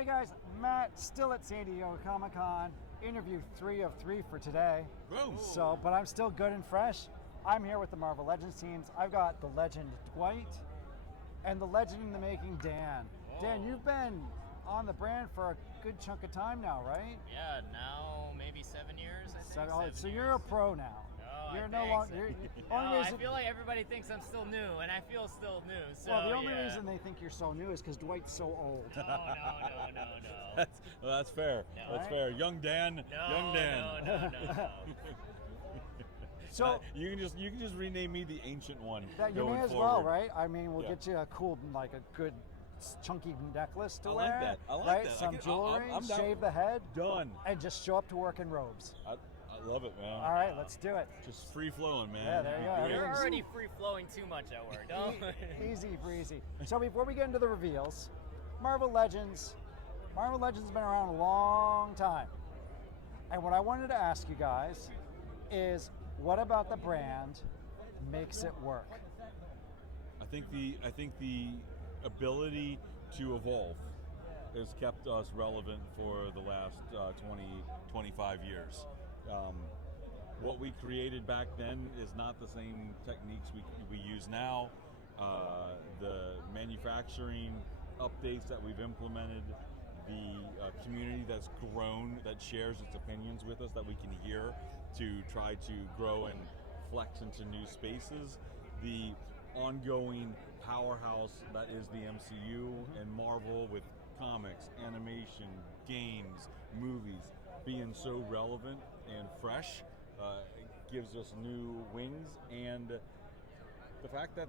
Hey guys, Matt, still at San Diego Comic-Con. Interview 3 of 3 for today. Boom. But I'm still good and fresh. I'm here with the Marvel Legends teams. I've got the legend Dwight and the legend in the making Dan. Dan, you've been on the brand for a good chunk of time now, right? Yeah, now maybe 7 years, I think. So you're a pro now. No, you're I no longer. I feel like everybody thinks I'm still new, and I feel still new. So well, the only reason they think you're so new is because Dwight's so old. No. That's fair. No. That's fair. Young Dan. Young Dan. No. So you can just rename me the Ancient One. That you going may as forward. well, right? I mean, we'll Yeah. get you a cool, like a good chunky necklace to I wear. like that. I like right? that. Some jewelry, I'm down. shave the head, Done. and just show up to work in robes. I love it, man. All right, let's do it. Just free flowing, man. Yeah, there you go. Great. You're Everything's- already free flowing too much at work. Don't. Easy breezy. So before we get into the reveals, Marvel Legends has been around a long time. And what I wanted to ask you guys is, what about the brand makes it work? I think the ability to evolve has kept us relevant for the last 20, 25 years. What we created back then is not the same techniques we use now. The manufacturing updates that we've implemented, the community that's grown, that shares its opinions with us, that we can hear to try to grow and flex into new spaces, the ongoing powerhouse that is the MCU and Marvel with comics, animation, games, movies, being so relevant and fresh gives us new wings. And the fact that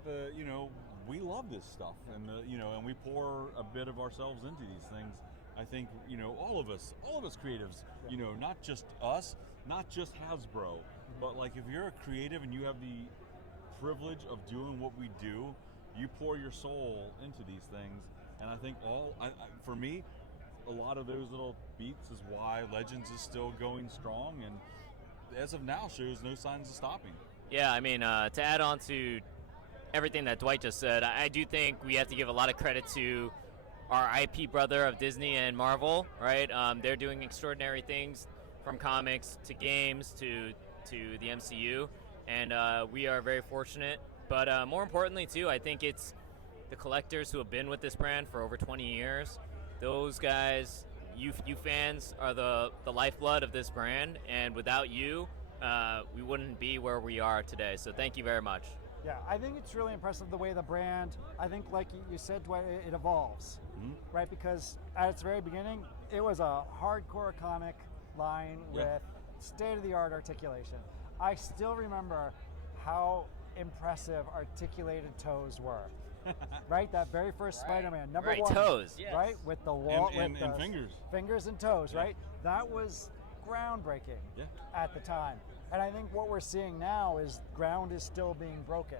we love this stuff and and we pour a bit of ourselves into these things. I think all of us creatives, not just us, not just Hasbro, but like if you're a creative and you have the privilege of doing what we do, you pour your soul into these things. And I think for me, a lot of those little beats is why Legends is still going strong, and as of now shows no signs of stopping. Yeah, I mean, to add on to everything that Dwight just said, I do think we have to give a lot of credit to our IP brother of Disney and Marvel, right? They're doing extraordinary things, from comics to games to the MCU, and we are very fortunate. But more importantly, too, I think it's the collectors who have been with this brand for over 20 years. Those guys, you fans, are the lifeblood of this brand, and without you, we wouldn't be where we are today. So thank you very much. Yeah, I think it's really impressive the way the brand, I think like you said, Dwight, it evolves, right? Because at its very beginning, it was a hardcore comic line with state-of-the-art articulation. I still remember how impressive articulated toes were, right? That very first Spider-Man, number one. Toes, yes. Right? With the wall, and with the fingers. Fingers and toes, right? That was groundbreaking at the time. And I think what we're seeing now is ground is still being broken,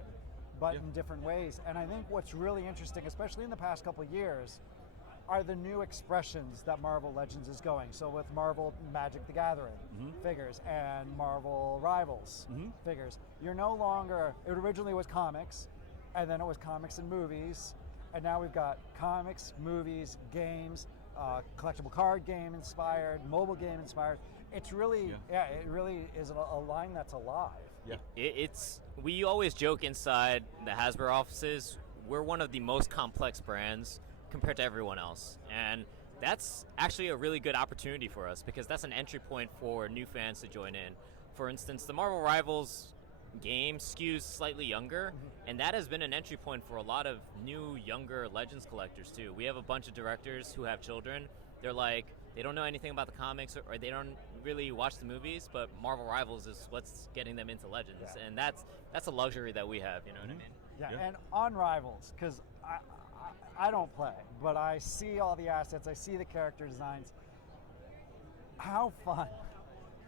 but in different ways. And I think what's really interesting, especially in the past couple of years, are the new expressions that Marvel Legends is going. So with Marvel Magic the Gathering figures and Marvel Rivals figures, you're no longer, it originally was comics, and then it was comics and movies, and now we've got comics, movies, games, collectible card game inspired, mobile game inspired. It's really, it really is a line that's alive. Yeah. We always joke inside the Hasbro offices, we're one of the most complex brands compared to everyone else. And that's actually a really good opportunity for us, because that's an entry point for new fans to join in. For instance, the Marvel Rivals game skews slightly younger, and that has been an entry point for a lot of new, younger Legends collectors too. We have a bunch of directors who have children. They're like, they don't know anything about the comics, or they don't really watch the movies, but Marvel Rivals is what's getting them into Legends, and that's a luxury that we have, you know what I mean? Yeah, and on Rivals, because I don't play, but I see all the assets, I see the character designs. How fun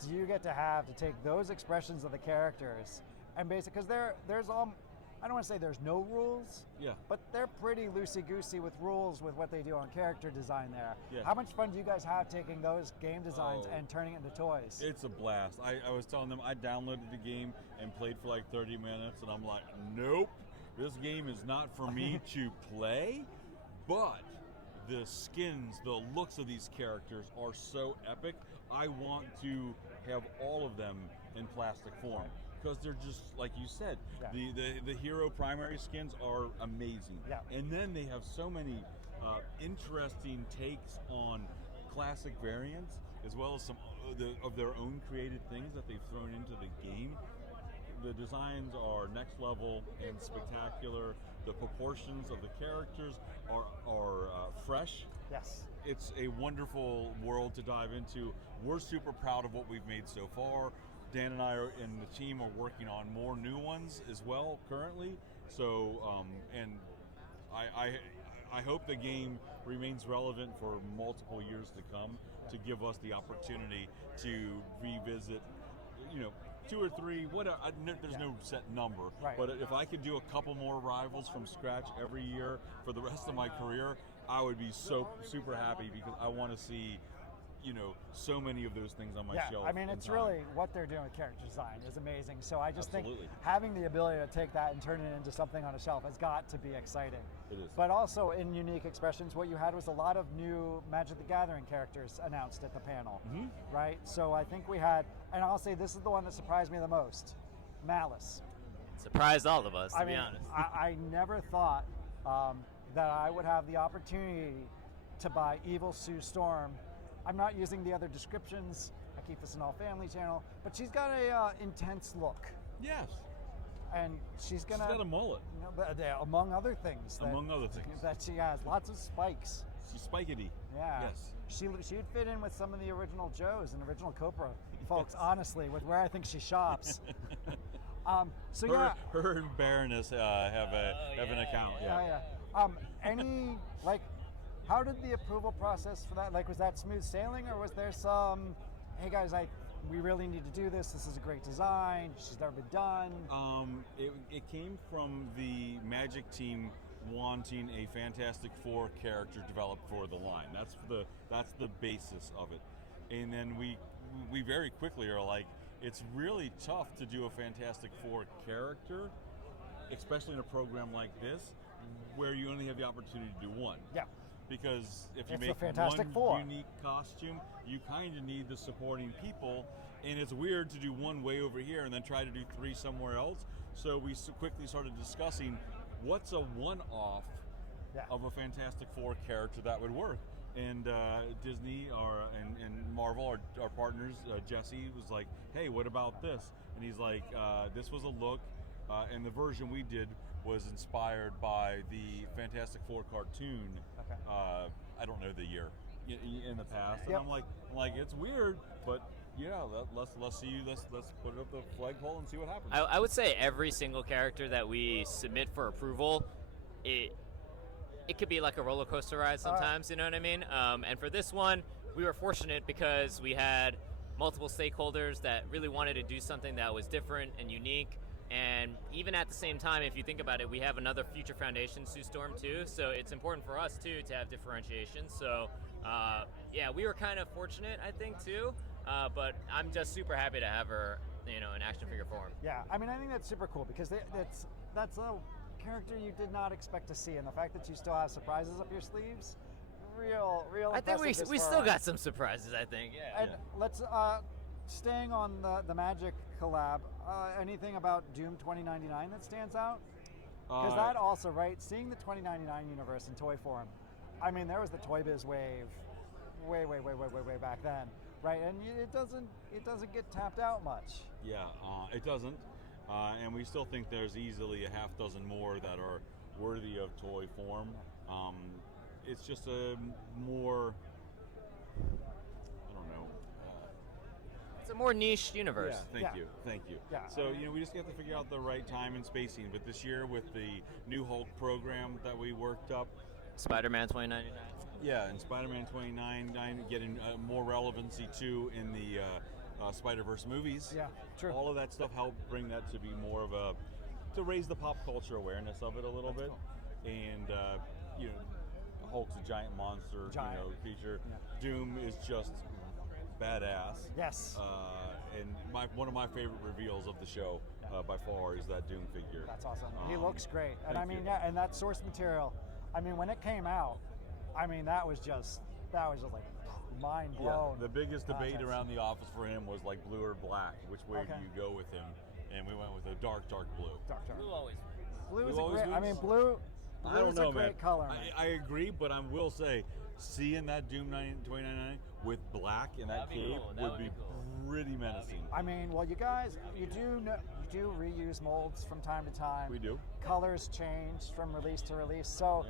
do you get to take those expressions of the characters and basically, because there's I don't want to say there's no rules, but they're pretty loosey-goosey with rules with what they do on character design there. How much fun do you guys have taking those game designs and turning it into toys? It's a blast. I was telling them I downloaded the game and played for like 30 minutes, and I'm like, nope, this game is not for me to play, but the skins, the looks of these characters are so epic. I want to have all of them in plastic form because they're just, like you said, the hero primary skins are amazing. Yeah. And then they have so many interesting takes on classic variants, as well as some of their own created things that they've thrown into the game. The designs are next level and spectacular. The proportions of the characters are fresh. Yes. It's a wonderful world to dive into. We're super proud of what we've made so far. Dan and I and the team are working on more new ones as well currently. So, and I hope the game remains relevant for multiple years to come, to give us the opportunity to revisit, 2 or 3, whatever. There's no set number, right. But if I could do a couple more rivals from scratch every year for the rest of my career, I would be so super happy, because I want to see, so many of those things on my shelf. I mean, it's really what they're doing with character design is amazing. So I just Absolutely. think having the ability to take that and turn it into something on a shelf has got to be exciting. It is. But also in unique expressions, what you had was a lot of new Magic the Gathering characters announced at the panel, right? So I think we had, and I'll say this is the one that surprised me the most, Malice. Surprised all of us, to be honest. I never thought that I would have the opportunity to buy Evil Sue Storm. I'm not using the other descriptions. I keep this an all family channel, but she's got a intense look. Yes. And she's She's got a mullet. Among other things. That she has. Lots of spikes. She's spikety. Yeah. Yes. She would fit in with some of the original Joes and original Copra folks, honestly, with where I think she shops. Her and Baroness have an account. Yeah. How did the approval process for that? Was that smooth sailing, or was there some, hey guys, we really need to do this. This is a great design. She's never been done. It came from the Magic team wanting a Fantastic Four character developed for the line. That's the basis of it. And then we very quickly are like, it's really tough to do a Fantastic Four character, especially in a program like this, where you only have the opportunity to do one. Yeah. Because if you It's make the Fantastic one Four. unique costume, you kind of need the supporting people, and it's weird to do one way over here and then try to do 3 somewhere else. So we quickly started discussing what's a one-off of a Fantastic Four character that would work. And Disney and Marvel, our partners, Jesse was like, hey, what about this? And he's like, this was a look, and the version we did was inspired by the Fantastic Four cartoon. Okay. I don't know the year in the past, and Yep. I'm like, it's weird, but yeah, let's put it up the flagpole and see what happens. I would say every single character that we submit for approval, it could be like a roller coaster ride sometimes. You know what I mean? And for this one, we were fortunate because we had multiple stakeholders that really wanted to do something that was different and unique. And even at the same time, if you think about it, we have another Future Foundation Sue Storm too, so it's important for us too to have differentiation. So we were kind of fortunate, I think, too. But I'm just super happy to have her, in action figure form. Yeah, I mean, I think that's super cool because that's a character you did not expect to see, and the fact that you still have surprises up your sleeves, real. I think we impressive still got some surprises. I think. Yeah. And let's staying on the Magic collab. Anything about Doom 2099 that stands out? Because that also, right? Seeing the 2099 universe in toy form. I mean, there was the Toy Biz wave, way back then, right? And it doesn't get tapped out much. Yeah, it doesn't, and we still think there's easily a half dozen more that are worthy of toy form. It's just a more, I don't know. It's a more niche universe. Yeah, thank you. Yeah, So we just have to figure out the right time and spacing. But this year, with the new Hulk program that we worked up, Spider-Man 2099. yeah, and Spider-Man 2099 getting more relevancy too in the Spider-Verse movies. Yeah, true. All of that stuff helped bring that to be more of to raise the pop culture awareness of it a little bit. Cool. And Hulk's a giant monster, creature. Yeah. Doom is just badass. Yes. And one of my favorite reveals of the show by far is that Doom figure. That's awesome. He looks great. And thank I mean, you. and that source material, I mean, when it came out, I mean, that was just like mind blown. The biggest debate context. around the office for him was like blue or black. Which way Okay. do you go with him? And we went with a dark blue. Dark. Blue always. Blue is Blue a always great. I wins? mean, blue. I don't is know, a great man. color. Man. I agree, but I will say, seeing that Doom 2099 with black in that That'd be cape cool. That would would be be cool. pretty menacing. I mean, well, you guys, you do reuse molds from time to time. We do. Colors change from release to release. So,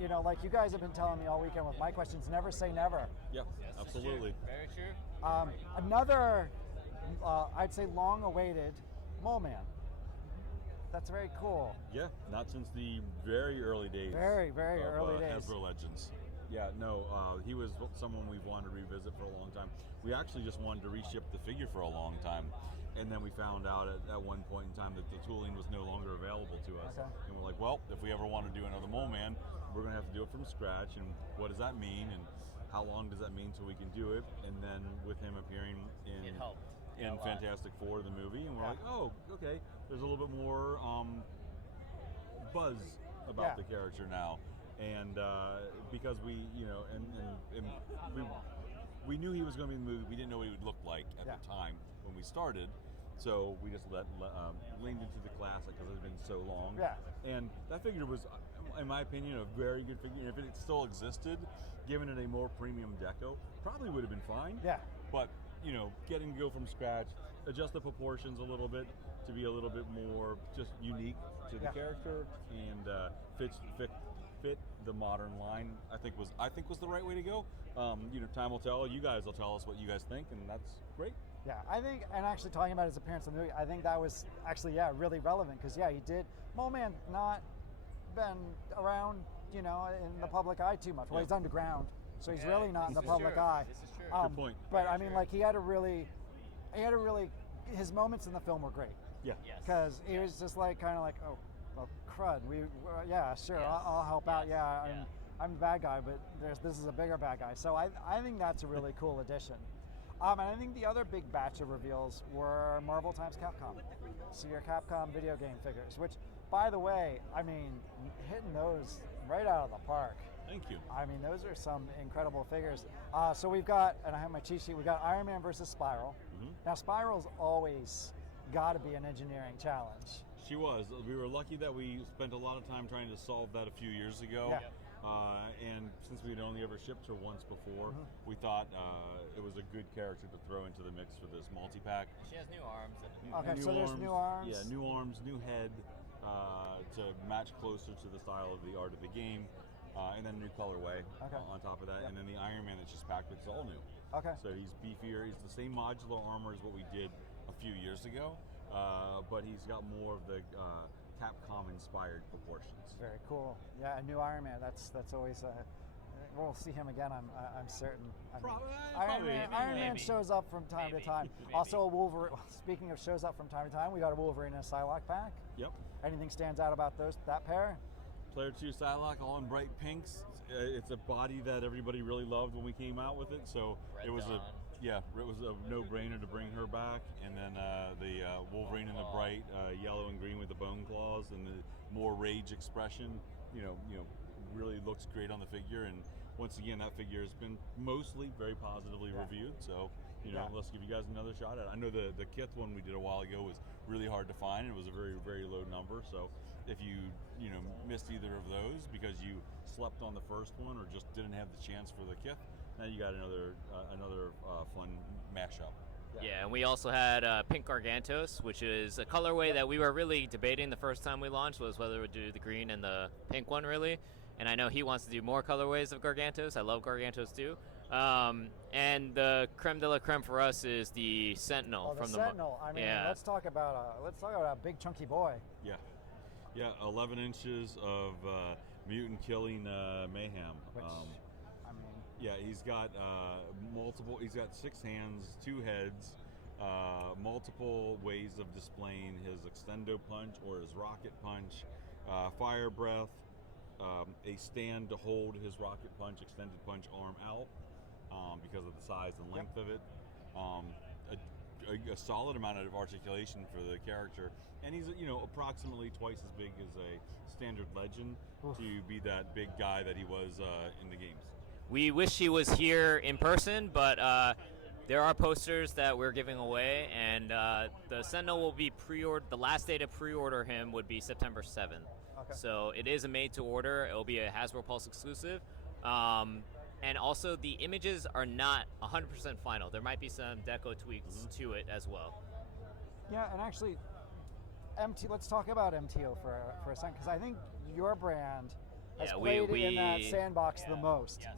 Yep. like you guys have been telling me all weekend with my questions, never say never. Yeah, absolutely. Very true. Another, I'd say, long-awaited Mole Man. That's very cool. Yeah, not since the very early days. Very, very of, early days. Hasbro Legends. Yeah, no, he was someone we've wanted to revisit for a long time. We actually just wanted to reship the figure for a long time. And then we found out at one point in time that the tooling was no longer available to us. Okay. And we're like, well, if we ever want to do another Mole Man, we're going to have to do it from scratch. And what does that mean? And how long does that mean till we can do it? And then with him appearing in It helped. in A lot. Fantastic Four, the movie, and we're Yeah. like, oh, okay, there's a little bit more buzz about Yeah. the character now. And because we, and we knew he was going to be in the movie, we didn't know what he would look like at Yeah. the time when we started. So we just leaned into the classic because it had been so long. Yeah. And that figure was, in my opinion, a very good figure. And if it still existed, given it a more premium deco, probably would have been fine. Yeah. But, getting to go from scratch, adjust the proportions a little bit to be a little bit more just unique to the Yeah. character and fit the modern line, I think was the right way to go. Time will tell. You guys will tell us what you guys think, and that's great. Yeah, I think, and actually talking about his appearance in the movie, I think that was actually, really relevant because, he did. Mole Man not been around, in the public eye too much. Well, Yeah. he's underground, so he's Yeah, really not in the this is public true. eye. This is true. Good point. But Very I mean, true. like he had a really, his moments in the film were great Yeah. Yes. because he was just like kind of like, oh, well, crud. Yeah, sure, Yes. I'll help out. Yes. Yeah, Yeah. I'm the bad guy, but this is a bigger bad guy. So I think that's a really cool addition. And I think the other big batch of reveals were Marvel times Capcom. So your Capcom video game figures, which, by the way, I mean, hitting those right out of the park. Thank you. I mean, those are some incredible figures. So we've got, and I have my cheat sheet, we've got Iron Man versus Spiral. Mhm. Now, Spiral's always got to be an engineering challenge. She was. We were lucky that we spent a lot of time trying to solve that a few years ago. Yeah. And since we'd only ever shipped her once before, we thought it was a good character to throw into the mix for this multi-pack. She has new arms. Okay, New so there's new arms. Yeah, new arms, new head to match closer to the style of the art of the game, and then new colorway on top of that, and then the Iron Man that's just packed with is all new. Okay. So he's beefier. He's the same modular armor as what we did a few years ago, but he's got more of the Capcom-inspired proportions. Very cool. Yeah, a new Iron Man. That's always. We'll see him again. I'm certain. I mean, Probably. Iron Man Maybe. shows up from time to Maybe. time. Maybe. Also, a Wolverine. Speaking of shows up from time to time, we got a Wolverine and a Psylocke pack. Yep. Anything stands out about that pair? Player 2 Psylocke, all in bright pinks. It's a body that everybody really loved when we came out with it, so Red it was Dawn. it was a no-brainer to bring her back. And then the Wolverine in the bright yellow and green with the bone claws and the more rage expression, really looks great on the figure. And once again, that figure has been mostly very positively reviewed. So let's give you guys another shot at it. I know the Kith one we did a while ago was really hard to find. It was a very, very low number. So if you missed either of those because you slept on the first one or just didn't have the chance for the Kith, now you got another fun mashup. Yeah, and we also had Pink Gargantos, which is a colorway that we were really debating the first time we launched, was whether we do the green and the pink one, really. And I know he wants to do more colorways of Gargantos. I love Gargantos too. And the creme de la creme for us is the Sentinel. Oh, the from Sentinel. I mean, yeah. let's talk about a big chunky boy. Yeah, 11 inches of mutant killing mayhem. Which, I mean, Yeah, he's got multiple. He's got 6 hands, 2 heads, multiple ways of displaying his extendo punch or his rocket punch, fire breath, a stand to hold his rocket punch, extended punch arm out because of the size and length of it. A solid amount of articulation for the character, and he's approximately twice as big as a standard legend. to be that big guy that he was in the games. We wish he was here in person, but there are posters that we're giving away, and the Sentinel will be pre-ordered. The last day to pre-order him would be September 7th. Okay. So it is a made-to-order. It will be a Hasbro Pulse exclusive. And also, the images are not 100% final. There might be some deco tweaks to it as well. Yeah, and actually, let's talk about MTO for a second, because I think your brand has played in that sandbox the most. Yes.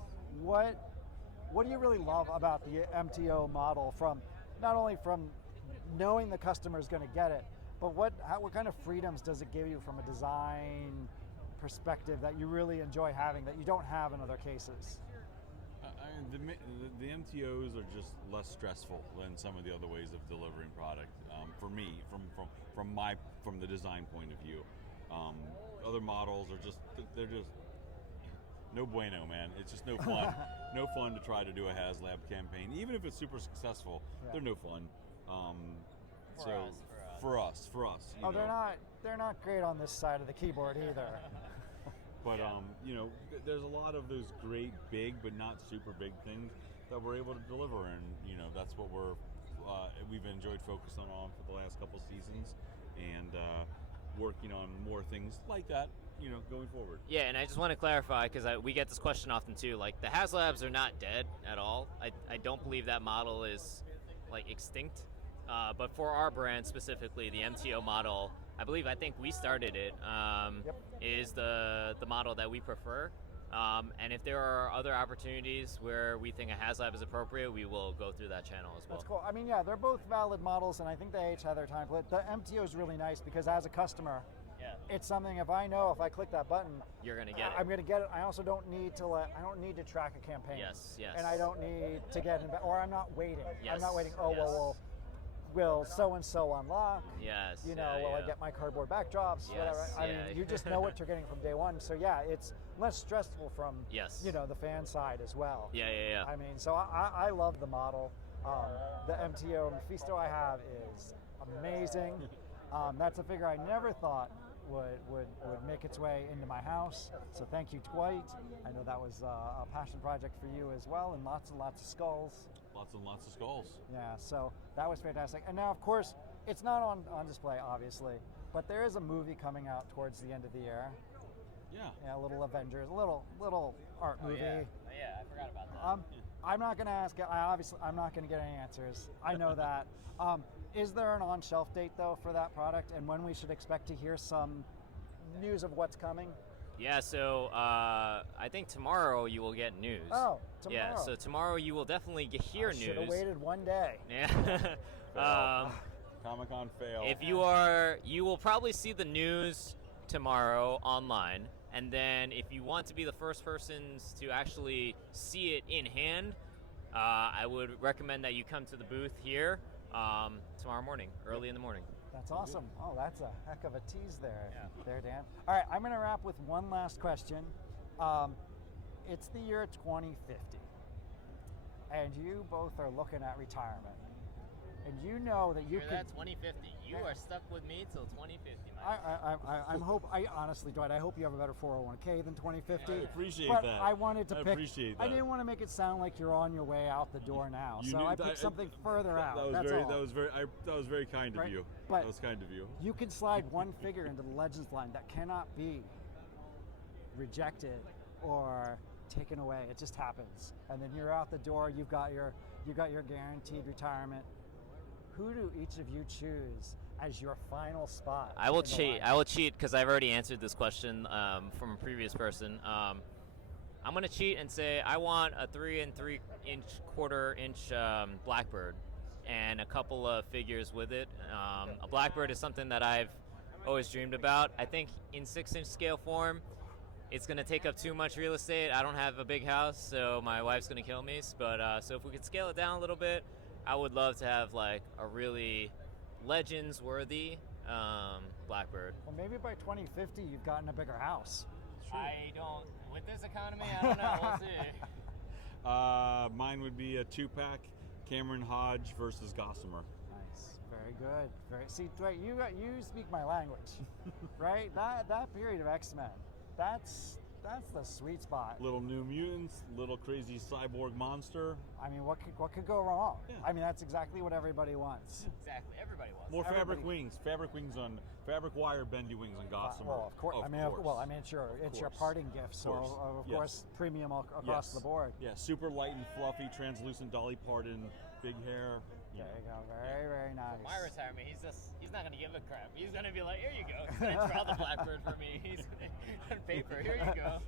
What do you really love about the MTO model, from not only from knowing the customer is going to get it, but what kind of freedoms does it give you from a design perspective that you really enjoy having that you don't have in other cases? The MTOs are just less stressful than some of the other ways of delivering product. For me, from the design point of view, other models are they're just no bueno, man. It's just no fun. No fun to try to do a HasLab campaign, even if it's super successful. Yeah. They're no fun. For us. Oh, they're not great on this side of the keyboard either. But there's a lot of those great big but not super big things that we're able to deliver, and that's what we've enjoyed focusing on for the last couple seasons, and working on more things like that, going forward. Yeah, and I just want to clarify, because we get this question often too. Like, the HasLabs are not dead at all. I don't believe that model is extinct. But for our brand specifically, the MTO model, I think we started it, is the model that we prefer. And if there are other opportunities where we think a HasLab is appropriate, we will go through that channel as well. That's cool. I mean, yeah, they're both valid models, and I think they each have their time. But the MTO is really nice because as a customer, it's something, if I click that button, you're going to get it. I'm going to get it. I also don't need to track a campaign. Yes. And I don't need to get, or I'm not waiting. Yes. I'm not waiting, well, will so-and-so unlock? Yes. Will I get my cardboard backdrops? Yes. Whatever. I mean, you just know what you're getting from day one. So yeah, it's less stressful from the fan side as well. Yeah. I mean, so I love the model. The MTO Mephisto I have is amazing. That's a figure I never thought would make its way into my house. So thank you, Dwight. I know that was a passion project for you as well, and lots and lots of skulls. Lots and lots of skulls. Yeah, so that was fantastic. And now, of course, it's not on display, obviously, but there is a movie coming out towards the end of the year. Yeah, a little Avengers, a little art movie. Yeah, I forgot about that. I'm not going to ask. I'm not going to get any answers. I know that. Is there an on-shelf date though for that product, and when we should expect to hear some news of what's coming? Yeah, so I think tomorrow you will get news. Oh, tomorrow. Yeah, so tomorrow you will definitely hear news. Should have waited one day. Yeah. Comic-Con fail. You will probably see the news tomorrow online, and then if you want to be the first persons to actually see it in hand, I would recommend that you come to the booth here tomorrow morning, early in the morning. That's awesome. Oh, that's a heck of a tease there, Dan. All right, I'm going to wrap with one last question. It's the year 2050, and you both are looking at retirement. And you know that you could... That 2050. You are stuck with me till 2050, I honestly, Dwight, I hope you have a better 401k than 2050. I appreciate but that. I wanted to pick... appreciate that. I didn't want to make it sound like you're on your way out the door now. I picked something further out. That was very kind of you. But that was kind of you. You can slide one figure into the Legends line that cannot be rejected or taken away. It just happens. And then you're out the door. You've got your guaranteed retirement. Who do each of you choose as your final spot? I will cheat because I've already answered this question from a previous person. I'm going to cheat and say I want a 3 3/4 inch Blackbird and a couple of figures with it. A Blackbird is something that I've always dreamed about. I think in 6-inch scale form, it's going to take up too much real estate. I don't have a big house, so my wife's going to kill me. But so if we could scale it down a little bit, I would love to have like a really Legends-worthy Blackbird. Well, maybe by 2050 you've gotten a bigger house. I don't. With this economy, I don't know. We'll see. Mine would be a 2-pack Cameron Hodge versus Gossamer. Nice, very good. See, Dwight, you speak my language, right? That period of X-Men, that's the sweet spot. Little New Mutants, little crazy cyborg monster. I mean, what could go wrong? Yeah. I mean, that's exactly what everybody wants. Exactly, everybody wants. More fabric wings, fabric wire bendy wings on Gossamer. Well, of course. It's your parting gift. So of course, premium across the board. Yeah, super light and fluffy, translucent Dolly Parton, big hair. There you go. Very, very nice. My retirement, he's not gonna give a crap. He's gonna be like, here you go. He's gonna draw the blackbird for me. He's on paper. Here you go.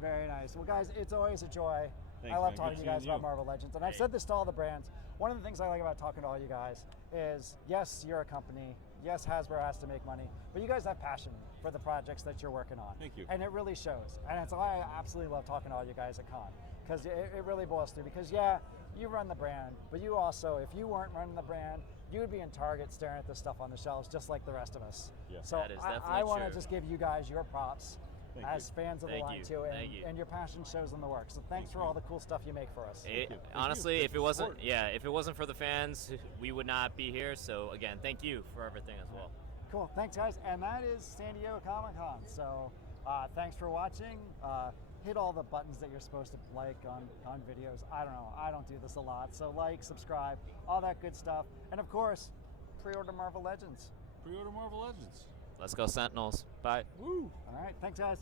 Very nice. Well, guys, it's always a joy. Thanks, I love man. talking Good to you guys seeing about Marvel Legends, and I've said this to all the brands. One of the things I like about talking to all you guys is, yes, you're a company. Yes, Hasbro has to make money, but you guys have passion for the projects that you're working on. Thank you. And it really shows. And it's why I absolutely love talking to all you guys at Con, because it really boils through. Because yeah, you run the brand, but you also, if you weren't running the brand, you would be in Target staring at the stuff on the shelves just like the rest of us. Yeah. So That is definitely I want to true. just give you guys your props. Thank as you. fans of the Thank line you. too, Thank you. and your passion shows in the work. So thanks for all the cool stuff you make for us. Honestly, Thank if you it for wasn't, supporting. if it wasn't for the fans, we would not be here. So again, thank you for everything as well. Cool, thanks guys, and that is San Diego Comic-Con. So thanks for watching. Hit all the buttons that you're supposed to like on videos. I don't know, I don't do this a lot. So like, subscribe, all that good stuff. And of course, pre-order Marvel Legends. Pre-order Marvel Legends. Let's go Sentinels. Bye. Woo! All right, thanks guys.